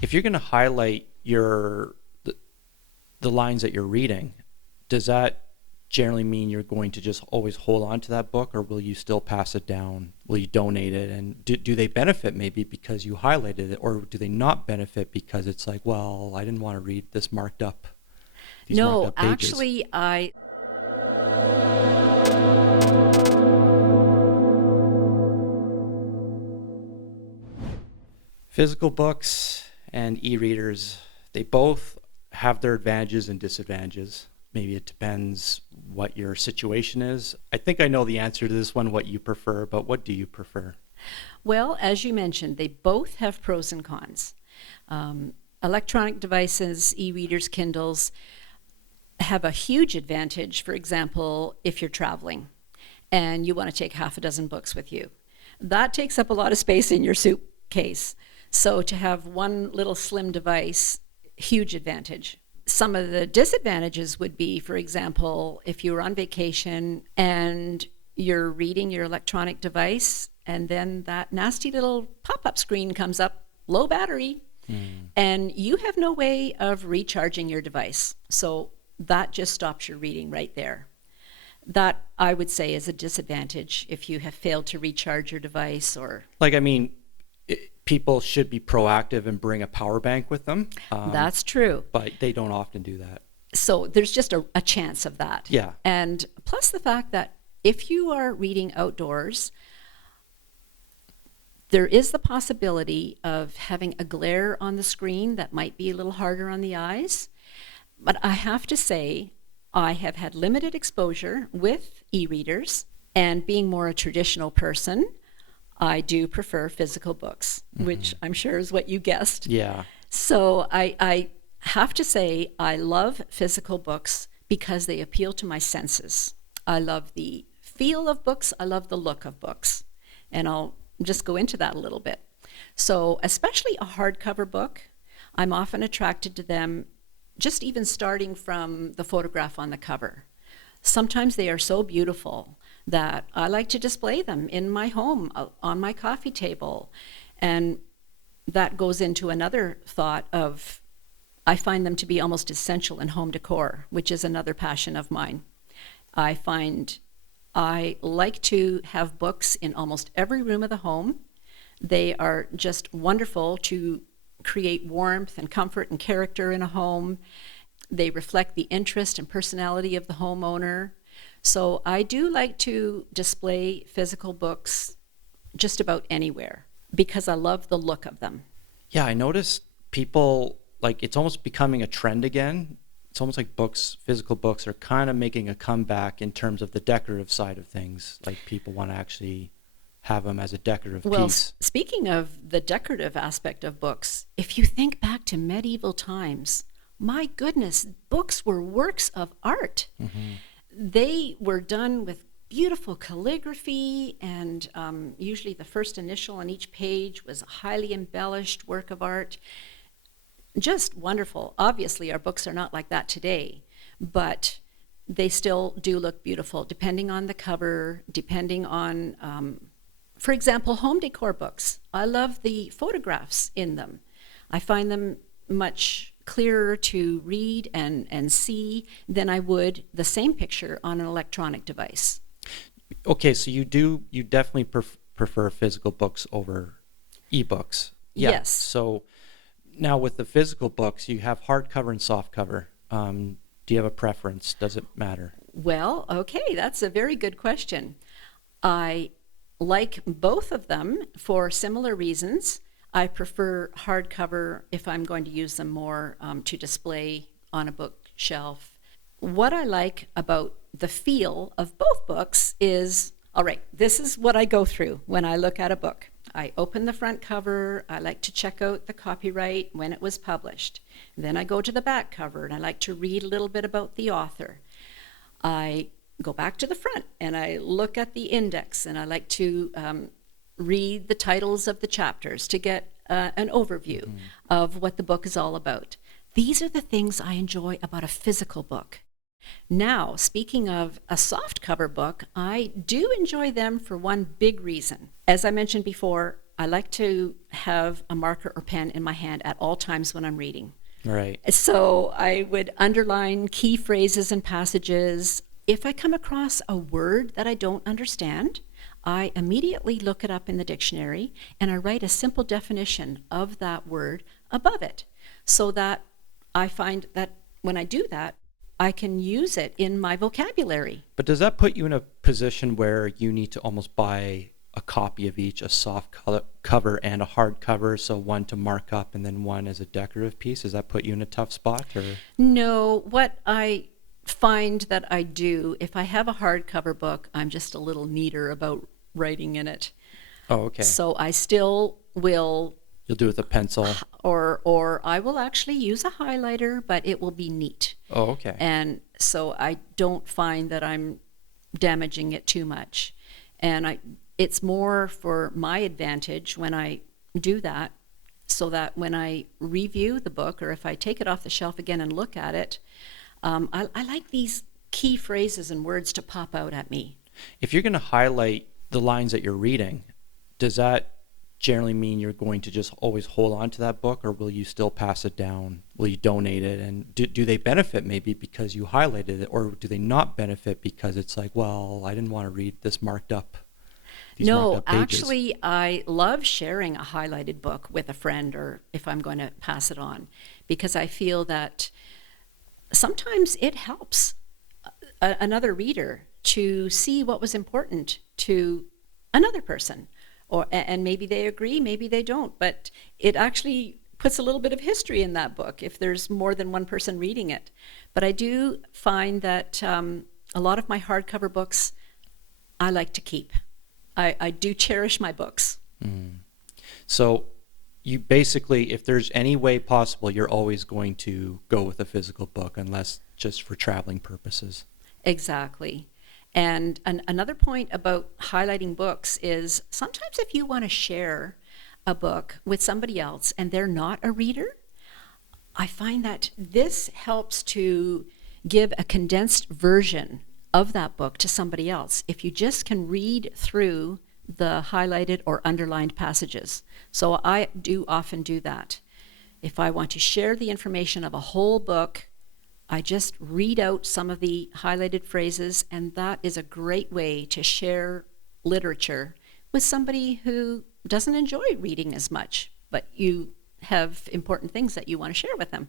If you're going to highlight the lines that you're reading, does that generally mean you're going to just always hold on to that book, or will you still pass it down? Will you donate it? And do they benefit maybe because you highlighted it, or do they not benefit because it's like, well, I didn't want to read this marked up, these marked No, up pages? actually, I Physical books and e-readers, they both have their advantages and disadvantages. Maybe it depends what your situation is. I think I know the answer to this one, what you prefer, but what do you prefer? Well, as you mentioned, they both have pros and cons. Electronic devices, e-readers, Kindles, have a huge advantage, for example, if you're traveling and you want to take half a dozen books with you. That takes up a lot of space in your suitcase. So to have one little slim device, huge advantage. Some of the disadvantages would be, for example, if you were on vacation and you're reading your electronic device and then that nasty little pop-up screen comes up, low battery, and you have no way of recharging your device. So that just stops your reading right there. That, I would say, is a disadvantage if you have failed to recharge your device or... Like, I mean, people should be proactive and bring a power bank with them. That's true. But they don't often do that. So there's just a chance of that. Yeah. And plus the fact that if you are reading outdoors, there is the possibility of having a glare on the screen that might be a little harder on the eyes. But I have to say, I have had limited exposure with e-readers, and being more a traditional person, I do prefer physical books, which I'm sure is what you guessed. Yeah. So I have to say I love physical books because they appeal to my senses. I love the feel of books. I love the look of books. And I'll just go into that a little bit. So especially a hardcover book, I'm often attracted to them just even starting from the photograph on the cover. Sometimes they are so beautiful that I like to display them in my home, on my coffee table. And that goes into another thought of, I find them to be almost essential in home decor, which is another passion of mine. I find I like to have books in almost every room of the home. They are just wonderful to create warmth and comfort and character in a home. They reflect the interest and personality of the homeowner. So I do like to display physical books just about anywhere because I love the look of them. Yeah, I noticed people, like, it's almost becoming a trend again. It's almost like physical books are kind of making a comeback in terms of the decorative side of things. Like, people want to actually have them as a decorative piece. Speaking of the decorative aspect of books, if you think back to medieval times, my goodness, books were works of art. They were done with beautiful calligraphy, and usually the first initial on each page was a highly embellished work of art. Just wonderful. Obviously, our books are not like that today, but they still do look beautiful, depending on the cover, depending on, for example, home decor books. I love the photographs in them. I find them much clearer to read and see than I would the same picture on an electronic device. Okay, so you definitely prefer physical books over ebooks. Yeah. Yes. So now with the physical books, you have hardcover and softcover. Do you have a preference? Does it matter? Well, okay, that's a very good question. I like both of them for similar reasons. I prefer hardcover if I'm going to use them more to display on a bookshelf. What I like about the feel of both books is, all right, this is what I go through when I look at a book. I open the front cover, I like to check out the copyright, when it was published. Then I go to the back cover and I like to read a little bit about the author. I go back to the front and I look at the index and I like to read the titles of the chapters to get an overview of what the book is all about. These are the things I enjoy about a physical book. Now, speaking of a soft cover book, I do enjoy them for one big reason. As I mentioned before, I like to have a marker or pen in my hand at all times when I'm reading. Right. So I would underline key phrases and passages. If I come across a word that I don't understand, I immediately look it up in the dictionary and I write a simple definition of that word above it so that I find that when I do that, I can use it in my vocabulary. But does that put you in a position where you need to almost buy a copy of each, a soft cover and a hard cover, so one to mark up and then one as a decorative piece? Does that put you in a tough spot? Or No, what I find that I do, if I have a hardcover book, I'm just a little neater about writing in it. oh, okay. So I still will, You'll do it with a pencil. or I will actually use a highlighter, but it will be neat. Oh, okay. And so I don't find that I'm damaging it too much. And it's more for my advantage when I do that, so that when I review the book or if I take it off the shelf again and look at it, I like these key phrases and words to pop out at me. If you're going to highlight the lines that you're reading, does that generally mean you're going to just always hold on to that book, or will you still pass it down? Will you donate it? And do they benefit maybe because you highlighted it, or do they not benefit because it's like, well, I didn't want to read this marked up? No, actually, I love sharing a highlighted book with a friend or if I'm going to pass it on, because I feel that sometimes it helps another reader to see what was important to another person. And maybe they agree, maybe they don't, but it actually puts a little bit of history in that book if there's more than one person reading it. But I do find that a lot of my hardcover books I like to keep. I do cherish my books. Mm. So you basically, if there's any way possible, you're always going to go with a physical book unless just for traveling purposes. Exactly. And another point about highlighting books is sometimes if you want to share a book with somebody else and they're not a reader, I find that this helps to give a condensed version of that book to somebody else if you just can read through the highlighted or underlined passages. So I do often do that. If I want to share the information of a whole book, I just read out some of the highlighted phrases, and that is a great way to share literature with somebody who doesn't enjoy reading as much, but you have important things that you want to share with them.